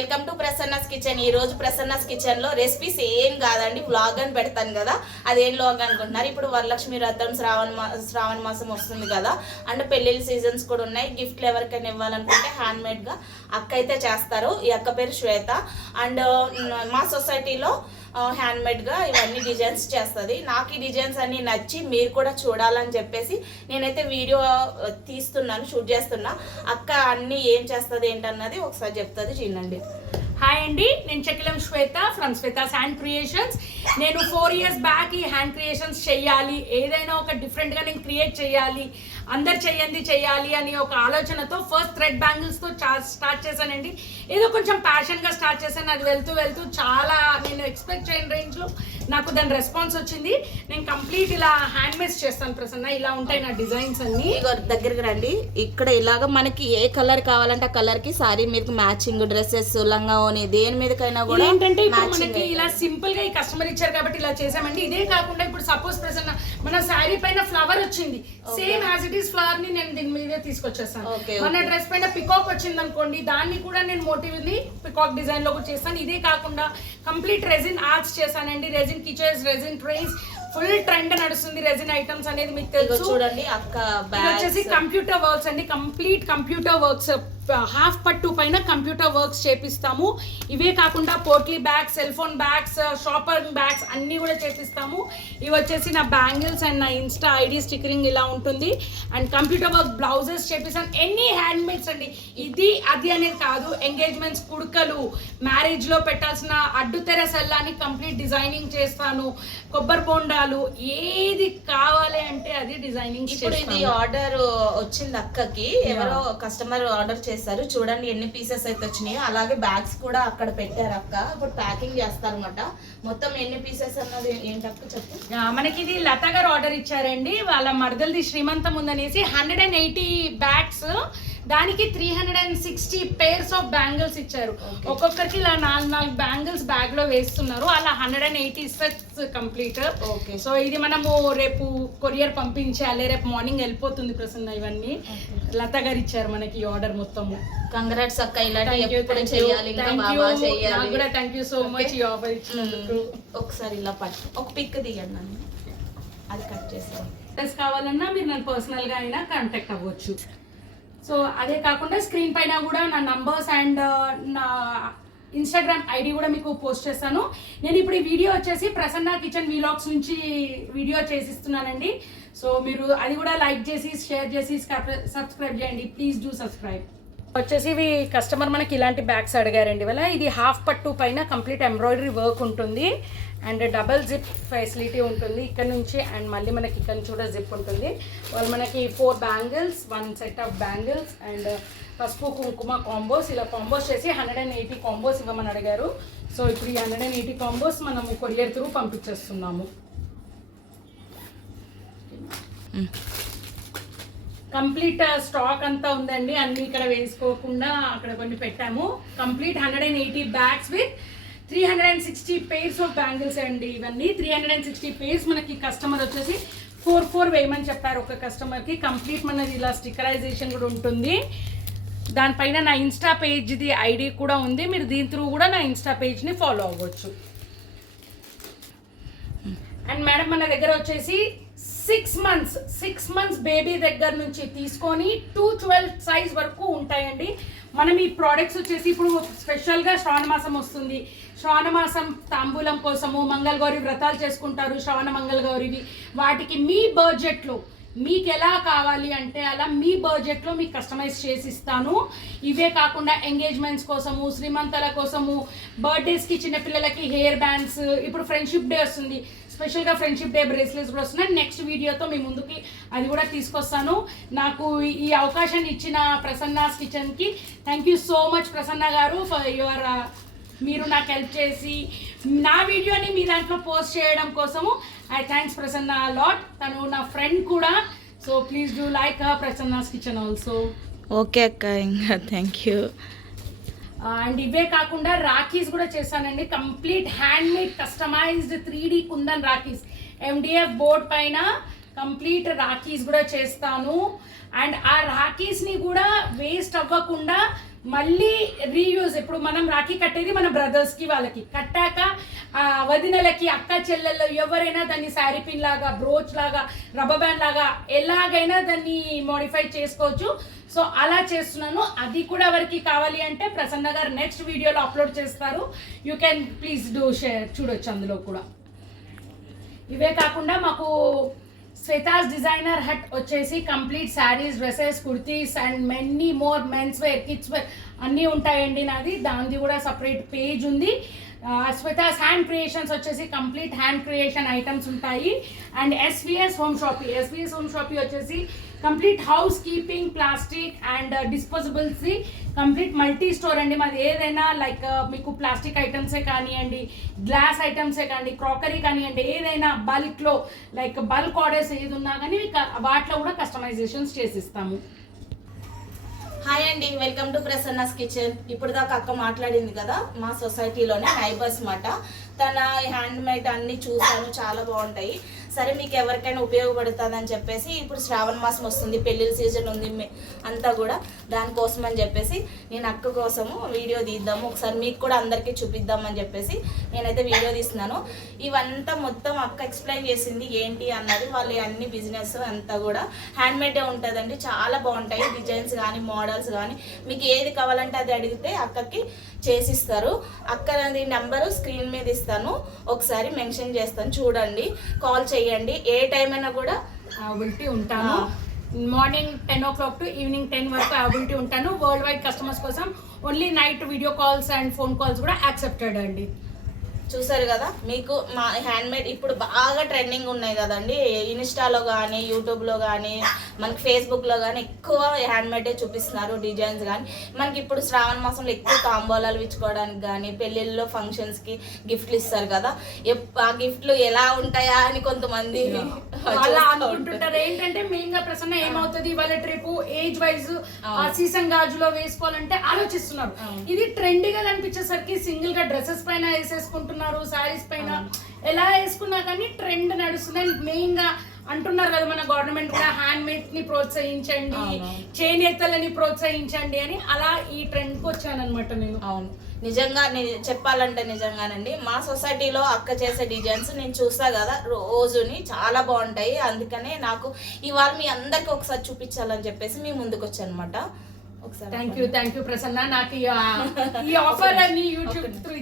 Welcome to Prasanna's kitchen. ఈ రోజు ప్రసన్నస్ కిచెన్లో రెసిపీస్ ఏం కాదండి వ్లాగ్ అని పెడతాను కదా. అదేం వ్లాగ్ అనుకుంటున్నారు? ఇప్పుడు వరలక్ష్మి వ్రతం శ్రావణ మా శ్రావణ మాసం వస్తుంది కదా. అండ్ పెళ్ళిళ్ళ సీజన్స్ కూడా ఉన్నాయి. గిఫ్ట్లు ఎవరికైనా ఇవ్వాలనుకుంటే హ్యాండ్ మేడ్గా అక్క అయితే చేస్తారు. ఈ అక్క పేరు శ్వేత. అండ్ మా సొసైటీలో హ్యాండ్మేడ్గా ఇవన్నీ డిజైన్స్ చేస్తుంది. నాకు ఈ డిజైన్స్ అన్ని నచ్చి మీరు కూడా చూడాలని చెప్పేసి నేనైతే వీడియో తీస్తున్నాను షూట్ చేస్తున్నా. అక్క అన్ని ఏం చేస్తుంది ఏంటన్నది ఒకసారి చెప్తుంది చూడండి. హాయ్ అండి నేను Chekkilam Shweta from Shweta's hand creations నేను ఫోర్ ఇయర్స్ బ్యాక్ ఈ హ్యాండ్ క్రియేషన్స్ చేయాలి ఏదైనా ఒక డిఫరెంట్గా నేను క్రియేట్ చేయాలి అందరు చెయ్యండి చేయాలి అని ఒక ఆలోచనతో ఫస్ట్ థ్రెడ్ బ్యాంగిల్స్తో స్టార్ట్ చేశానండి. ఏదో కొంచెం ప్యాషన్గా స్టార్ట్ చేశాను. అది వెళ్తూ వెళ్తూ చాలా నేను ఎక్స్పెక్ట్ చేయని రేంజ్లో నాకు దాని రెస్పాన్స్ వచ్చింది. నేను కంప్లీట్ ఇలా హ్యాండ్ మేడ్స్ చేస్తాను ప్రసన్న. ఇలా ఉంటాయి నా డిజైన్స్ అన్ని. దగ్గరికి రండి. ఇక్కడ ఇలాగ మనకి ఏ కలర్ కావాలంటే ఆ కలర్కి సారీ మీకు మ్యాచింగ్ డ్రెస్సెస్ లంగా ఓని దేని మీదకైనా కూడా ఏంటంటే మనకి ఇలా సింపుల్గా ఈ కస్టమర్ ఇచ్చారు కాబట్టి ఇలా చేసామండి ఇదే కాకుండా ఇప్పుడు సపోజ్ ప్రసన్న మన శారీ పైన ఫ్లవర్ వచ్చింది. సేమ్ యాజ్ ఇట్ ఈస్ ఫ్లవర్ని నేను దీని మీదే తీసుకొచ్చేస్తాను. మన డ్రెస్ పైన పికాక్ వచ్చింది అనుకోండి దాన్ని కూడా నేను మోటివ్ని పికాక్ డిజైన్లో చేస్తాను. ఇదే కాకుండా కంప్లీట్ రెజిన్ ఆర్ట్స్ చేశానండి. Resin kitchens resin trays full trend నడుస్తుంది రెజిన్ ఐటమ్స్ అనేది మీకు తెలుసు. చూడండి అక్క వచ్చేసి కంప్యూటర్ వర్క్స్ అండి. కంప్లీట్ కంప్యూటర్ వర్క్స్ హాఫ్ పట్టు పైన కంప్యూటర్ వర్క్స్ చేపిస్తాము. ఇవే కాకుండా potli bags cell phone bags shopper bags అన్నీ కూడా చేపిస్తాము. ఇవి వచ్చేసి నా బ్యాంగిల్స్ అండ్ నా ఇన్స్టా ఐడి స్టిక్కరింగ్ ఇలా ఉంటుంది. అండ్ కంప్యూటర్ వర్క్ బ్లౌజెస్ చేపిస్తాను. ఎన్ని హ్యాండ్ మేడ్స్ అండి. ఇది అది అనేది కాదు. ఎంగేజ్మెంట్స్ కుడుకలు మ్యారేజ్లో పెట్టాల్సిన అడ్డు తెర సెల్లాని కంప్లీట్ డిజైనింగ్ చేస్తాను. కొబ్బరి బొండాలు ఏది కావాలి అంటే అది డిజైనింగ్ ఇప్పుడు ఇది ఆర్డర్ వచ్చింది అక్కకి. ఎవరో కస్టమర్ ఆర్డర్ చేశారు చూడండి ఎన్ని పీసెస్ అయితే వచ్చినాయో. అలాగే బ్యాగ్స్ కూడా అక్కడ పెట్టారు అక్క. ఇప్పుడు ప్యాకింగ్ చేస్తారనమాట మొత్తం ఎన్ని పీసెస్ అన్నది ఏంటక్క చెప్పు? మనకి ఇది లత గారు ఆర్డర్ ఇచ్చారండి. వాళ్ళ మరదలది శ్రీమంతం ఉందనేసి హండ్రెడ్ అండ్ ఎయిటీ బ్యాగ్స్ దానికి three hundred and sixty pairs of bangles ఇచ్చారు ఒక్కొక్కరికి ఇలా నాలుగు నాలుగు బ్యాంగిల్స్ బ్యాగ్లో వేస్తున్నారు. అలా hundred and eighty sets complete okay so ఇది మనము రేపు కొరియర్ పంపించాలి. రేపు మార్నింగ్ వెళ్ళిపోతుంది ప్రసన్న ఇవన్నీ. లత గారు ఇచ్చారు మనకి ఈ ఆర్డర్ మొత్తము. కంగ్రాట్స్ అక్క you, చేయాలి. నాకు కూడా థ్యాంక్ యూ సో మచ్ ఈ ఆఫర్ ఇచ్చినందుకు. ఒకసారి ఇలా పట్టు. ఒక పిక్ తీయండి నన్ను అది కట్ చేస్తాను కావాలన్నా మీరు నన్ను పర్సనల్గా అయినా కాంటాక్ట్ అవ్వచ్చు. సో అదే కాకుండా స్క్రీన్ పైన కూడా నా నంబర్స్ అండ్ నా ఇన్స్టాగ్రామ్ ఐడి కూడా మీకు పోస్ట్ చేస్తాను. నేను ఇప్పుడు ఈ వీడియో వచ్చేసి ప్రసన్న కిచెన్ వీలాగ్స్ నుంచి వీడియో చేసిస్తున్నానండి. సో మీరు అది కూడా లైక్ చేసి షేర్ చేసి సబ్స్క్రైబ్ చేయండి. Please do subscribe. వచ్చేసి ఇవి కస్టమర్ మనకి ఇలాంటి బ్యాగ్స్ అడిగారండి. వల్ల ఇది హాఫ్ పట్టు పైన కంప్లీట్ ఎంబ్రాయిడరీ వర్క్ ఉంటుంది. అండ్ డబల్ జిప్ ఫెసిలిటీ ఉంటుంది ఇక్కడ నుంచి. అండ్ మళ్ళీ మనకి ఇక్కడ నుంచి కూడా జిప్ ఉంటుంది. వాళ్ళు మనకి four bangles one set of bangles and పసుపు కుంకుమ కాంబోస్ ఇలా కాంబోస్ చేసి హండ్రెడ్ అండ్ ఎయిటీ కాంబోస్ ఇవ్వమని అడిగారు. సో ఇప్పుడు ఈ హండ్రెడ్ అండ్ ఎయిటీ కాంబోస్ మనము కొరియర్ త్రూ పంపించేస్తున్నాము. Hmm. కంప్లీట్ స్టాక్ అంతా ఉందండి. అన్ని ఇక్కడ వేసుకోకుండా అక్కడ కొన్ని పెట్టాము. Complete hundred and eighty bags with three hundred and sixty pairs of bangles అండి ఇవన్నీ. Three hundred and sixty pairs మనకి కస్టమర్ వచ్చేసి ఫోర్ ఫోర్ వేయమని చెప్పారు ఒక కస్టమర్కి కంప్లీట్ మనది ఇలా స్టిక్కరైజేషన్ కూడా ఉంటుంది. దానిపైన నా ఇన్స్టా పేజ్ది ఐడి కూడా ఉంది. మీరు దీని త్రూ కూడా నా ఇన్స్టా పేజ్ని ఫాలో అవ్వచ్చు. అండ్ మేడం మన దగ్గర వచ్చేసి six months six months baby దగ్గర నుంచి తీసుకొని టూ ట్వెల్వ్ సైజ్ వరకు ఉంటాయండి. మనం ఈ ప్రోడక్ట్స్ వచ్చేసి ఇప్పుడు స్పెషల్గా శ్రావణ మాసం వస్తుంది. శ్రావణ మాసం తాంబూలం కోసము మంగళగౌరి వ్రతాలు చేసుకుంటారు శ్రావణ మంగళగౌరివి. వాటికి మీ బడ్జెట్లో మీకు ఎలా కావాలి అంటే అలా మీ బడ్జెట్లో మీకు కస్టమైజ్ చేసి ఇస్తాను. ఇవే కాకుండా ఎంగేజ్మెంట్స్ కోసము శ్రీమంతాల కోసము బర్త్డేస్కి చిన్నపిల్లలకి హెయిర్ బ్యాండ్స్ ఇప్పుడు ఫ్రెండ్షిప్ డే వస్తుంది. స్పెషల్గా ఫ్రెండ్షిప్ డే బ్రేస్లెట్స్ కూడా వస్తున్నాయి. నెక్స్ట్ వీడియోతో మీ ముందుకి అది కూడా తీసుకొస్తాను. నాకు ఈ అవకాశాన్ని ఇచ్చిన ప్రసన్నాస్ కిచెన్కి thank you so much Prasanna గారు ఫర్ యువర్ uh, మీరు నాకు హెల్ప్ చేసి నా వీడియోని మీ దాంట్లో పోస్ట్ చేయడం కోసము ఐ థ్యాంక్స్ ప్రసన్న లాట్ తను నా ఫ్రెండ్ కూడా. So please do like Prasanna's kitchen also okay అక్క ఇంకా థ్యాంక్ యూ అండ్ ఇవే కాకుండా రాఖీస్ కూడా చేశానండి. Complete handmade customized three D kundan rakhis. MDF board పైన కంప్లీట్ రాఖీస్ కూడా చేస్తాను. అండ్ ఆ రాఖీస్ని కూడా వేస్ట్ అవ్వకుండా మళ్ళీ రీయూజ్ ఇప్పుడు మనం రాఖీ కట్టేది మన బ్రదర్స్కి వాళ్ళకి. కట్టాక వదినలకి అక్క చెల్లెల్లో ఎవరైనా దాన్ని శారీ పిన్ లాగా బ్రోచ్ లాగా రబ్బర్ బ్యాండ్ లాగా ఎలాగైనా దాన్ని మోడిఫై చేసుకోవచ్చు. సో అలా చేస్తున్నాను. అది కూడా ఎవరికి కావాలి అంటే ప్రసన్న గారు నెక్స్ట్ వీడియోలో అప్లోడ్ చేస్తారు. You can please do share చూడొచ్చు అందులో కూడా. ఇవే కాకుండా మాకు శ్వేతాస్ డిజైనర్ హట్ వచ్చేసి complete saris dresses kurtis and many more men's wear kids wear అన్నీ ఉంటాయండి నాది. దానిది కూడా సపరేట్ పేజ్ ఉంది. శ్వేతాస్ హ్యాండ్ క్రియేషన్స్ వచ్చేసి కంప్లీట్ హ్యాండ్ క్రియేషన్ ఐటమ్స్ ఉంటాయి. And SVS home shoppy SVS home shoppy వచ్చేసి complete housekeeping plastic and disposables complete multi store అండి. మాది ఏదైనా లైక్ uh, మీకు ప్లాస్టిక్ ఐటమ్సే కానివ్వండి గ్లాస్ ఐటమ్సే కానివ్వండి క్రాకరీ కానివ్వండి ఏదైనా బల్క్లో లైక్ బల్క్ ఆర్డర్స్ ఏది ఉన్నా కానీ మీకు వాటిలో కూడా కస్టమైజేషన్స్ చేసిస్తాము. హాయ్ అండి వెల్కమ్ టు ప్రసన్నస్ కిచెన్. ఇప్పుడు దాకా అక్క మాట్లాడింది కదా మా సొసైటీలోనే నైబర్స్ మాట. తన హ్యాండ్ మేడ్ అన్ని చూసాను చాలా బాగుంటాయి. సరే మీకు ఎవరికైనా ఉపయోగపడుతుంది అని చెప్పేసి ఇప్పుడు శ్రావణ మాసం వస్తుంది పెళ్ళిళ్ళ సీజన్ ఉంది అంతా కూడా దానికోసం అని చెప్పేసి నేను అక్క కోసము వీడియో తీద్దాము. ఒకసారి మీకు కూడా అందరికీ చూపిద్దామని చెప్పేసి నేనైతే వీడియో తీస్తున్నాను. ఇవంతా మొత్తం అక్క ఎక్స్ప్లెయిన్ చేసింది ఏంటి అన్నది వాళ్ళ అన్ని బిజినెస్ అంతా కూడా హ్యాండ్మేడే ఉంటుందండి. చాలా బాగుంటాయి డిజైన్స్ కానీ మోడల్స్ కానీ మీకు ఏది కావాలంటే అది అడిగితే అక్కకి చేసిస్తారు. అక్కది నెంబరు స్క్రీన్ మీద ఇస్తాను. ఒకసారి మెన్షన్ చేస్తాను. చూడండి. కాల్ చేయండి. ఏ టైం అయినా కూడా అవైలబిలిటీ ఉంటాను. Morning ten o'clock to evening ten వరకు అవైలబిలిటీ ఉంటాను. వరల్డ్ వైడ్ కస్టమర్స్ కోసం only night video calls and phone calls కూడా యాక్సెప్టెడ్ అండి. చూసారు కదా? మీకు మా హ్యాండ్ మేడ్ ఇప్పుడు బాగా ట్రెండింగ్ ఉన్నాయి కదండి. ఇన్స్టాలో కానీ యూట్యూబ్లో కానీ మనకి ఫేస్బుక్లో కానీ ఎక్కువ హ్యాండ్ మేడే చూపిస్తున్నారు డిజైన్స్ కానీ మనకి ఇప్పుడు శ్రావణ మాసంలో ఎక్కువ తాంబూలాలు ఇచ్చుకోవడానికి కానీ పెళ్ళిళ్ళలో ఫంక్షన్స్కి గిఫ్ట్లు ఇస్తారు కదా. ఆ గిఫ్ట్లు ఎలా ఉంటాయా అని కొంతమంది చూస్తూ అనుకుంటుంటారు. ఏంటంటే మెయిన్గా ప్రసన్న ఏమవుతుంది? వాళ్ళ ట్రిప్ ఏజ్ వైజ్ సీసం గాజులో వేసుకోవాలంటే ఆలోచిస్తున్నారు. ఇది ట్రెండీగా కనిపించేసరికి సింగిల్గా డ్రెస్సెస్ పైన వేసేసుకుంటున్నారు. శారీస్ పైన ఎలా వేసుకున్నా కానీ ట్రెండ్ నడుస్తుంది. మెయిన్గా అంటున్నారు కదా మన గవర్నమెంట్ కూడా హ్యాండ్ మేడ్ని ప్రోత్సహించండి. చేనేతలని ప్రోత్సహించండి అని అలా ఈ ట్రెండ్కి వచ్చాను అనమాట నేను. అవును. నిజంగా చెప్పాలంటే నిజంగానండి మా సొసైటీలో అక్క చేసే డిజైన్స్ నేను చూసా కదా రోజుని చాలా బాగుంటాయి. అందుకనే నాకు ఇవాళ మీ అందరికి ఒకసారి చూపించాలని చెప్పేసి మీ ముందుకు వచ్చాను అనమాట ఒకసారి thank you thank you Prasanna. నాకు ఈ- ఆఫర్ అని యూట్యూబ్ త్రూ